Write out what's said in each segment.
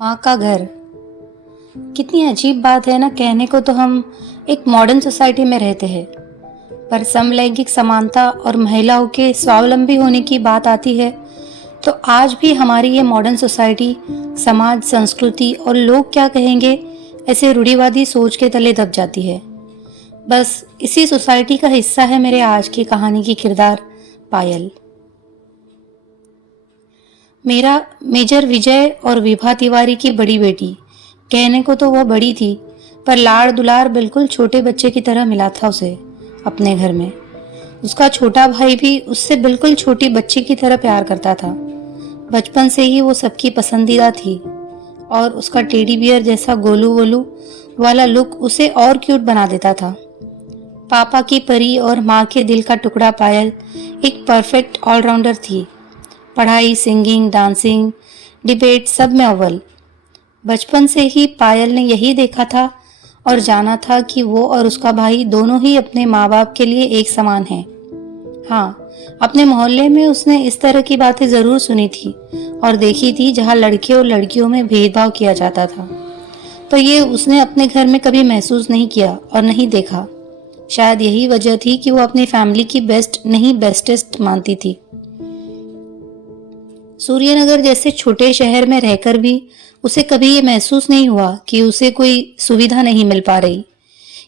माँ का घर। कितनी अजीब बात है ना, कहने को तो हम एक मॉडर्न सोसाइटी में रहते हैं, पर समलैंगिक समानता और महिलाओं के स्वावलंबी होने की बात आती है तो आज भी हमारी ये मॉडर्न सोसाइटी समाज, संस्कृति और लोग क्या कहेंगे ऐसे रूढ़िवादी सोच के तले दब जाती है। बस इसी सोसाइटी का हिस्सा है मेरे आज की कहानी की किरदार पायल। मेरा मेजर विजय और विभा तिवारी की बड़ी बेटी। कहने को तो वह बड़ी थी, पर लाड़ दुलार बिल्कुल छोटे बच्चे की तरह मिला था उसे अपने घर में। उसका छोटा भाई भी उससे बिल्कुल छोटी बच्ची की तरह प्यार करता था। बचपन से ही वो सबकी पसंदीदा थी और उसका टेडी बियर जैसा गोलू वोलू वाला लुक उसे और क्यूट बना देता था। पापा की परी और माँ के दिल का टुकड़ा पायल एक परफेक्ट ऑलराउंडर थी। पढ़ाई, सिंगिंग, डांसिंग, डिबेट सब में अव्वल। बचपन से ही पायल ने यही देखा था और जाना था कि वो और उसका भाई दोनों ही अपने माँ बाप के लिए एक समान हैं। हाँ, अपने मोहल्ले में उसने इस तरह की बातें जरूर सुनी थी और देखी थी जहाँ लड़के और लड़कियों में भेदभाव किया जाता था, तो ये उसने अपने घर में कभी महसूस नहीं किया और नहीं देखा। शायद यही वजह थी कि वो अपनी फैमिली की बेस्ट नहीं बेस्टेस्ट मानती थी। सूर्यनगर जैसे छोटे शहर में रहकर भी उसे कभी ये महसूस नहीं हुआ कि उसे कोई सुविधा नहीं मिल पा रही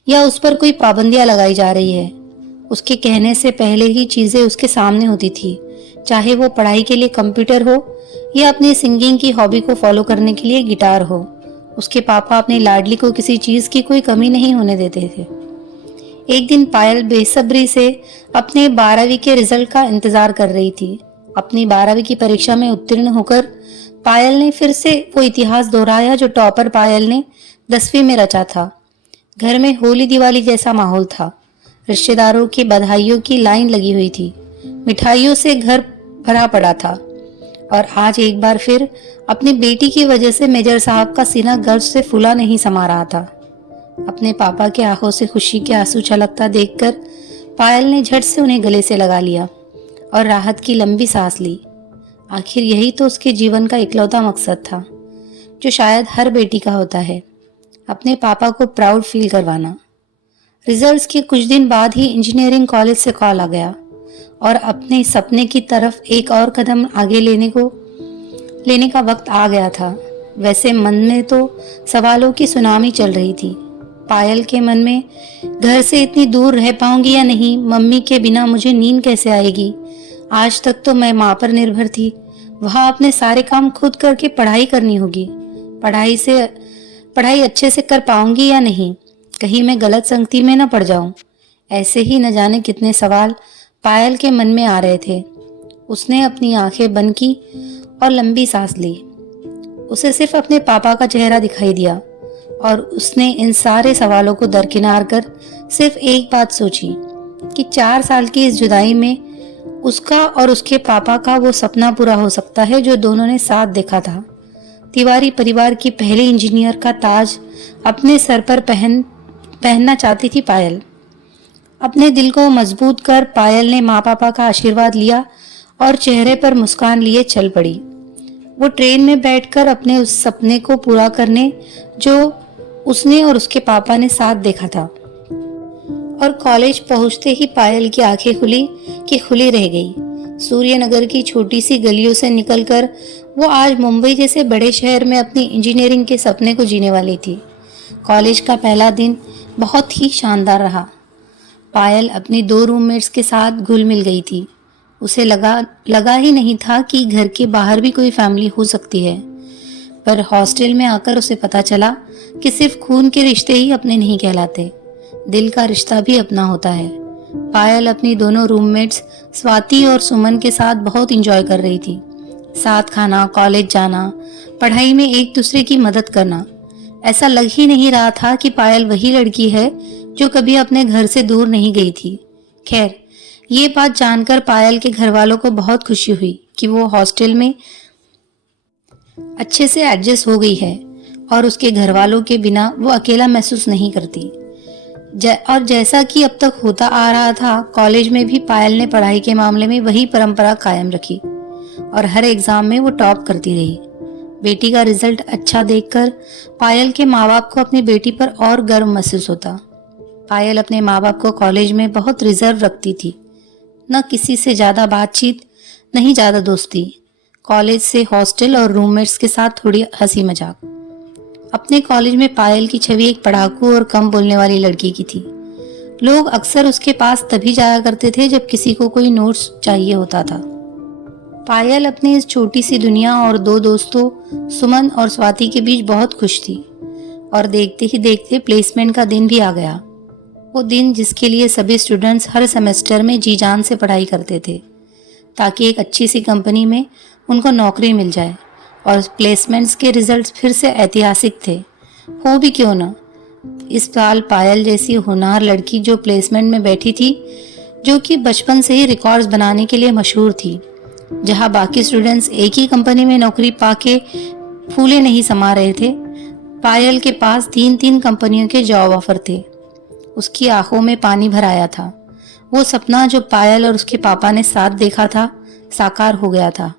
या उस पर कोई पाबंदियां लगाई जा रही है। उसके कहने से पहले ही चीजें उसके सामने होती थी, चाहे वो पढ़ाई के लिए कंप्यूटर हो या अपनी सिंगिंग की हॉबी को फॉलो करने के लिए गिटार हो। उसके पापा अपनी लाडली को किसी चीज की कोई कमी नहीं होने देते थे। एक दिन पायल बेसब्री से अपने 12वीं के रिजल्ट का इंतजार कर रही थी। अपनी 12वीं की परीक्षा में उत्तीर्ण होकर पायल ने फिर से वो इतिहास दोहराया जो टॉपर पायल ने 10वीं में रचा था। घर में होली दिवाली जैसा माहौल था। रिश्तेदारों की बधाइयों की लाइन लगी हुई थी। मिठाइयों से घर भरा पड़ा था और आज एक बार फिर अपनी बेटी की वजह से मेजर साहब का सीना गर्व से फूला नहीं समा रहा था। अपने पापा के आंखों से खुशी के आंसू छलकता देखकर पायल ने झट से उन्हें गले से लगा लिया और राहत की लंबी सांस ली। आखिर यही तो उसके जीवन का इकलौता मकसद था, जो शायद हर बेटी का होता है, अपने पापा को प्राउड फील करवाना। रिजल्ट्स के कुछ दिन बाद ही इंजीनियरिंग कॉलेज से कॉल आ गया और अपने सपने की तरफ एक और कदम आगे लेने का वक्त आ गया था। वैसे मन में तो सवालों की सुनामी चल रही थी। पायल के मन में, घर से इतनी दूर रह पाऊंगी या नहीं, मम्मी के बिना मुझे नींद कैसे आएगी। आज तक तो मैं माँ पर निर्भर थी, वहां अपने सारे काम खुद करके पढ़ाई करनी होगी। पढ़ाई अच्छे से कर पाऊंगी या नहीं, कहीं मैं गलत संगति में न पड़ जाऊं। ऐसे ही न जाने कितने सवाल पायल के मन में आ रहे थे। उसने अपनी आंखें बंद की और लंबी सांस ली। उसे सिर्फ अपने पापा का चेहरा दिखाई दिया और उसने इन सारे सवालों को दरकिनार कर सिर्फ एक बात सोची कि 4 साल की इस जुदाई में उसका और उसके पापा का वो सपना पूरा हो सकता है जो दोनों ने साथ देखा था। तिवारी परिवार की पहले इंजीनियर का ताज अपने सर पर पहनना चाहती थी पायल। अपने दिल को मजबूत कर पायल ने माँ पापा का आशीर्वाद लिया और चेहरे पर मुस्कान लिए चल पड़ी। वो ट्रेन में बैठकर अपने उस सपने को पूरा करने जो उसने और उसके पापा ने साथ देखा था। और कॉलेज पहुंचते ही पायल की आंखें खुली रह गई। सूर्यनगर की छोटी सी गलियों से निकलकर वो आज मुंबई जैसे बड़े शहर में अपनी इंजीनियरिंग के सपने को जीने वाली थी। कॉलेज का पहला दिन बहुत ही शानदार रहा। पायल अपनी 2 रूममेट्स के साथ घुल मिल गई थी। उसे लगा ही नहीं था कि घर के बाहर भी कोई फैमिली हो सकती है, पर हॉस्टल में आकर उसे पता चला कि सिर्फ खून के रिश्ते ही अपने नहीं कहलाते, दिल का रिश्ता भी अपना होता है। पायल अपनी दोनों रूममेट्स स्वाति और सुमन के साथ बहुत एंजॉय कर रही थी। साथ खाना, कॉलेज जाना, पढ़ाई में एक दूसरे की मदद करना। ऐसा लग ही नहीं रहा था कि पायल वही लड़की है जो कभी अपने घर से दूर नहीं गई थी। खैर, ये बात जानकर पायल के घर वालों को बहुत खुशी हुई कि वो हॉस्टल में अच्छे से एडजस्ट हो गई है और उसके घर वालों के बिना वो अकेला महसूस नहीं करती। और जैसा कि अब तक होता आ रहा था, कॉलेज में भी पायल ने पढ़ाई के मामले में वही परंपरा कायम रखी और हर एग्जाम में वो टॉप करती रही। बेटी का रिजल्ट अच्छा देखकर पायल के माँ बाप को अपनी बेटी पर और गर्व महसूस होता। पायल अपने माँ बाप को कॉलेज में बहुत रिजर्व रखती थी, न किसी से ज्यादा बातचीत, न ही ज्यादा दोस्ती। कॉलेज से हॉस्टल और रूममेट्स के साथ थोड़ी हंसी मजाक। अपने कॉलेज में पायल की छवि एक पढ़ाकू और कम बोलने वाली लड़की की थी। लोग अक्सर उसके पास तभी जाया करते थे जब किसी को कोई नोट्स चाहिए होता था। पायल अपनी इस छोटी सी दुनिया और दो दोस्तों सुमन और स्वाति के बीच बहुत खुश थी। और देखते ही देखते प्लेसमेंट का दिन भी आ गया। वो दिन जिसके लिए सभी स्टूडेंट्स हर सेमेस्टर में जी जान से पढ़ाई करते थे, ताकि एक अच्छी सी कंपनी में उनको नौकरी मिल जाए। और प्लेसमेंट्स के रिजल्ट्स फिर से ऐतिहासिक थे, हो भी क्यों ना। इस साल पायल जैसी होनहार लड़की जो प्लेसमेंट में बैठी थी, जो कि बचपन से ही रिकॉर्ड्स बनाने के लिए मशहूर थी, जहां बाकी स्टूडेंट्स एक ही कंपनी में नौकरी पाके फूले नहीं समा रहे थे, पायल के पास 3-3 कंपनियों के जॉब ऑफर थे। उसकी आंखों में पानी भर आया था। वो सपना जो पायल और उसके पापा ने साथ देखा था, साकार हो गया था।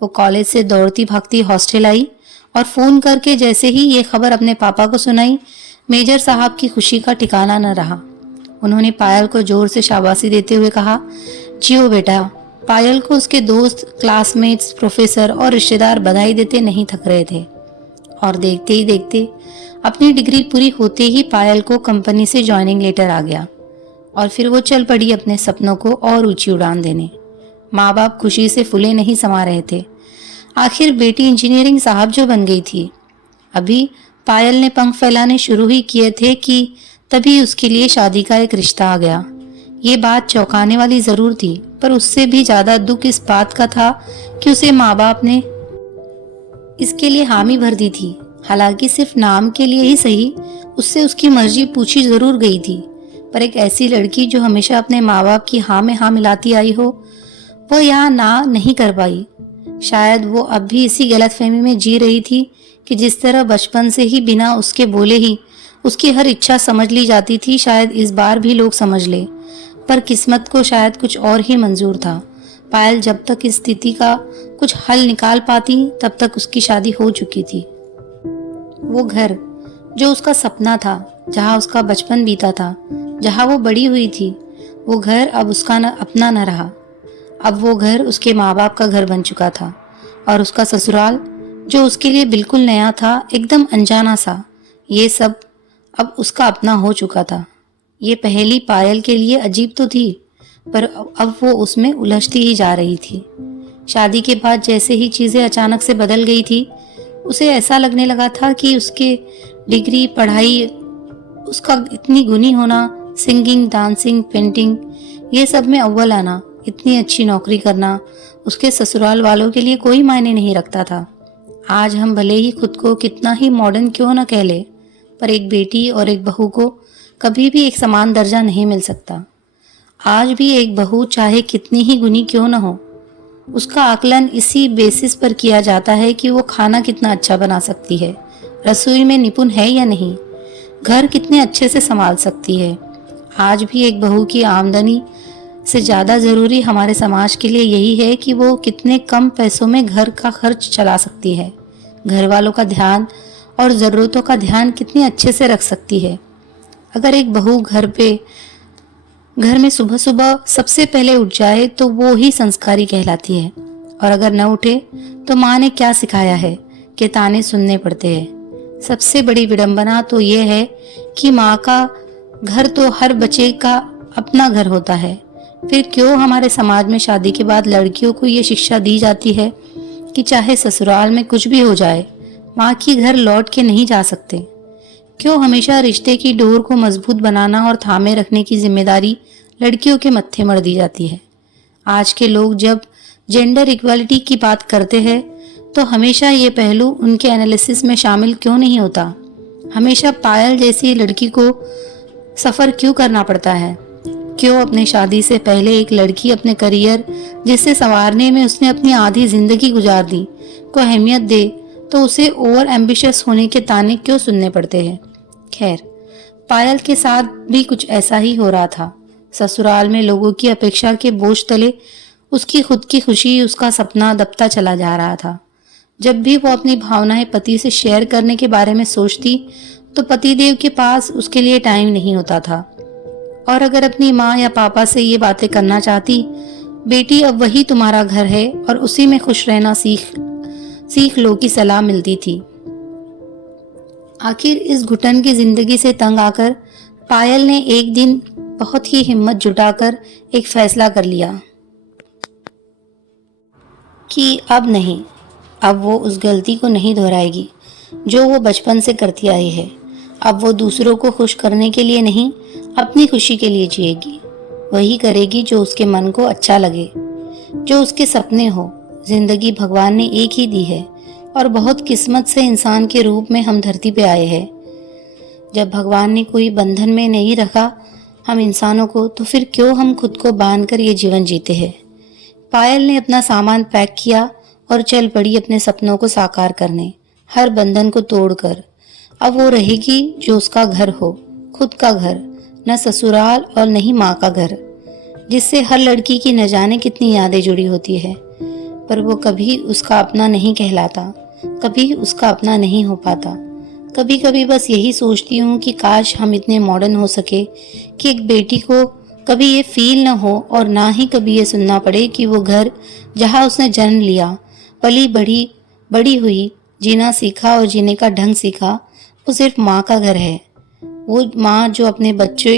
वो कॉलेज से दौड़ती भागती हॉस्टल आई और फोन करके जैसे ही ये खबर अपने पापा को सुनाई, मेजर साहब की खुशी का ठिकाना न रहा। उन्होंने पायल को जोर से शाबाशी देते हुए कहा, जियो बेटा। पायल को उसके दोस्त, क्लासमेट्स, प्रोफेसर और रिश्तेदार बधाई देते नहीं थक रहे थे। और देखते ही देखते अपनी डिग्री पूरी होते ही पायल को कंपनी से ज्वाइनिंग लेटर आ गया और फिर वो चल पड़ी अपने सपनों को और ऊंची उड़ान देने। माँ बाप खुशी से फूले नहीं समा रहे थे। आखिर बेटी इंजीनियरिंग साहब जो बन गई थी। अभी पायल ने पंख फैलाने शुरू ही किए थे कि तभी उसके लिए शादी का एक रिश्ता आ गया। ये बात चौंकाने वाली जरूर थी, पर उससे भी ज्यादा दुख इस बात का था कि उसे माँ बाप ने इसके लिए हामी भर दी थी। हालांकि सिर्फ नाम के लिए ही सही, उससे उसकी मर्जी पूछी जरूर गई थी, पर एक ऐसी लड़की जो हमेशा अपने माँ बाप की हाँ में हाँ मिलाती आई हो, वो यहाँ ना नहीं कर पाई। शायद वो अब भी इसी गलतफहमी में जी रही थी कि जिस तरह बचपन से ही बिना उसके बोले ही उसकी हर इच्छा समझ ली जाती थी, शायद इस बार भी लोग समझ ले। पर किस्मत को शायद कुछ और ही मंजूर था। पायल जब तक इस स्थिति का कुछ हल निकाल पाती, तब तक उसकी शादी हो चुकी थी। वो घर जो उसका सपना था, जहाँ उसका बचपन बीता था, जहाँ वो बड़ी हुई थी, वो घर अब उसका अपना न रहा। अब वो घर उसके माँ बाप का घर बन चुका था। और उसका ससुराल जो उसके लिए बिल्कुल नया था, एकदम अनजाना सा, ये सब अब उसका अपना हो चुका था। ये पहेली पायल के लिए अजीब तो थी, पर अब वो उसमें उलझती ही जा रही थी। शादी के बाद जैसे ही चीजें अचानक से बदल गई थी, उसे ऐसा लगने लगा था कि उसके डिग्री, पढ़ाई, उसका इतनी गुणी होना, सिंगिंग, डांसिंग, पेंटिंग, ये सब में अव्वल आना, इतनी अच्छी नौकरी करना, उसके ससुराल वालों के लिए कोई मायने नहीं रखता था। आज हम भले ही खुद को कितना ही मॉडर्न क्यों न कह ले, पर एक बेटी और एक बहू को कभी भी एक समान दर्जा नहीं मिल सकता। आज भी एक बहू चाहे कितनी ही गुणी क्यों न हो, उसका आकलन इसी बेसिस पर किया जाता है कि वो खाना कितना अच्छा बना सकती है, रसोई में निपुण है या नहीं, घर कितने अच्छे से संभाल सकती है। आज भी एक बहू की आमदनी से ज़्यादा ज़रूरी हमारे समाज के लिए यही है कि वो कितने कम पैसों में घर का खर्च चला सकती है, घर वालों का ध्यान और ज़रूरतों का ध्यान कितने अच्छे से रख सकती है। अगर एक बहू घर में सुबह सुबह सबसे पहले उठ जाए तो वो ही संस्कारी कहलाती है, और अगर न उठे तो माँ ने क्या सिखाया है कि ताने सुनने पड़ते हैं। सबसे बड़ी विडंबना तो ये है कि माँ का घर तो हर बच्चे का अपना घर होता है, फिर क्यों हमारे समाज में शादी के बाद लड़कियों को ये शिक्षा दी जाती है कि चाहे ससुराल में कुछ भी हो जाए, माँ की घर लौट के नहीं जा सकते। क्यों हमेशा रिश्ते की डोर को मजबूत बनाना और थामे रखने की जिम्मेदारी लड़कियों के मत्थे मढ़ दी जाती है। आज के लोग जब जेंडर इक्वालिटी की बात करते हैं तो हमेशा ये पहलू उनके एनालिसिस में शामिल क्यों नहीं होता। हमेशा पायल जैसी लड़की को सफर क्यों करना पड़ता है? क्यों अपने शादी से पहले एक लड़की अपने करियर, जिसे संवारने में उसने अपनी आधी जिंदगी गुजार दी, को अहमियत दे तो उसे ओवर एम्बिशियस होने के ताने क्यों सुनने पड़ते हैं? खैर, पायल के साथ भी कुछ ऐसा ही हो रहा था। ससुराल में लोगों की अपेक्षा के बोझ तले उसकी खुद की खुशी, उसका सपना दबता चला जा रहा था। जब भी वो अपनी भावनाएं पति से शेयर करने के बारे में सोचती तो पतिदेव के पास उसके लिए टाइम नहीं होता था। और अगर अपनी माँ या पापा से ये बातें करना चाहती, बेटी अब वही तुम्हारा घर है और उसी में खुश रहना सीख लो की सलाह मिलती थी। आखिर इस घुटन की जिंदगी से तंग आकर पायल ने एक दिन बहुत ही हिम्मत जुटाकर एक फैसला कर लिया कि अब नहीं, अब वो उस गलती को नहीं दोहराएगी जो वो बचपन से करती आई है। अब वो दूसरों को खुश करने के लिए नहीं, अपनी खुशी के लिए जिएगी। वही करेगी जो उसके मन को अच्छा लगे, जो उसके सपने हो। जिंदगी भगवान ने एक ही दी है और बहुत किस्मत से इंसान के रूप में हम धरती पे आए हैं। जब भगवान ने कोई बंधन में नहीं रखा हम इंसानों को, तो फिर क्यों हम खुद को बांध कर ये जीवन जीते हैं। पायल ने अपना सामान पैक किया और चल पड़ी अपने सपनों को साकार करने, हर बंधन को तोड़कर। अब वो रहेगी जो उसका घर हो, खुद का घर, न ससुराल और न ही माँ का घर, जिससे हर लड़की की न जाने कितनी यादें जुड़ी होती है, पर वो कभी उसका अपना नहीं कहलाता, कभी उसका अपना नहीं हो पाता। कभी कभी बस यही सोचती हूँ कि काश हम इतने मॉडर्न हो सके कि एक बेटी को कभी ये फील न हो और ना ही कभी ये सुनना पड़े कि वो घर जहाँ उसने जन्म लिया, पली बड़ी हुई, जीना सीखा और जीने का ढंग सीखा, वो सिर्फ माँ का घर है। वो माँ जो अपने बच्चे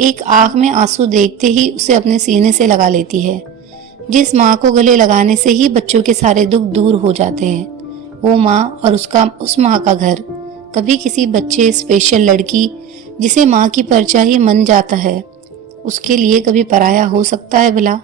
एक आँख में आंसू देखते ही उसे अपने सीने से लगा लेती है, जिस माँ को गले लगाने से ही बच्चों के सारे दुख दूर हो जाते हैं। वो माँ और उस माँ का घर। कभी किसी बच्चे, स्पेशल लड़की जिसे माँ की परछाई मन जाता है, उसके लिए कभी पराया हो सकता है भला?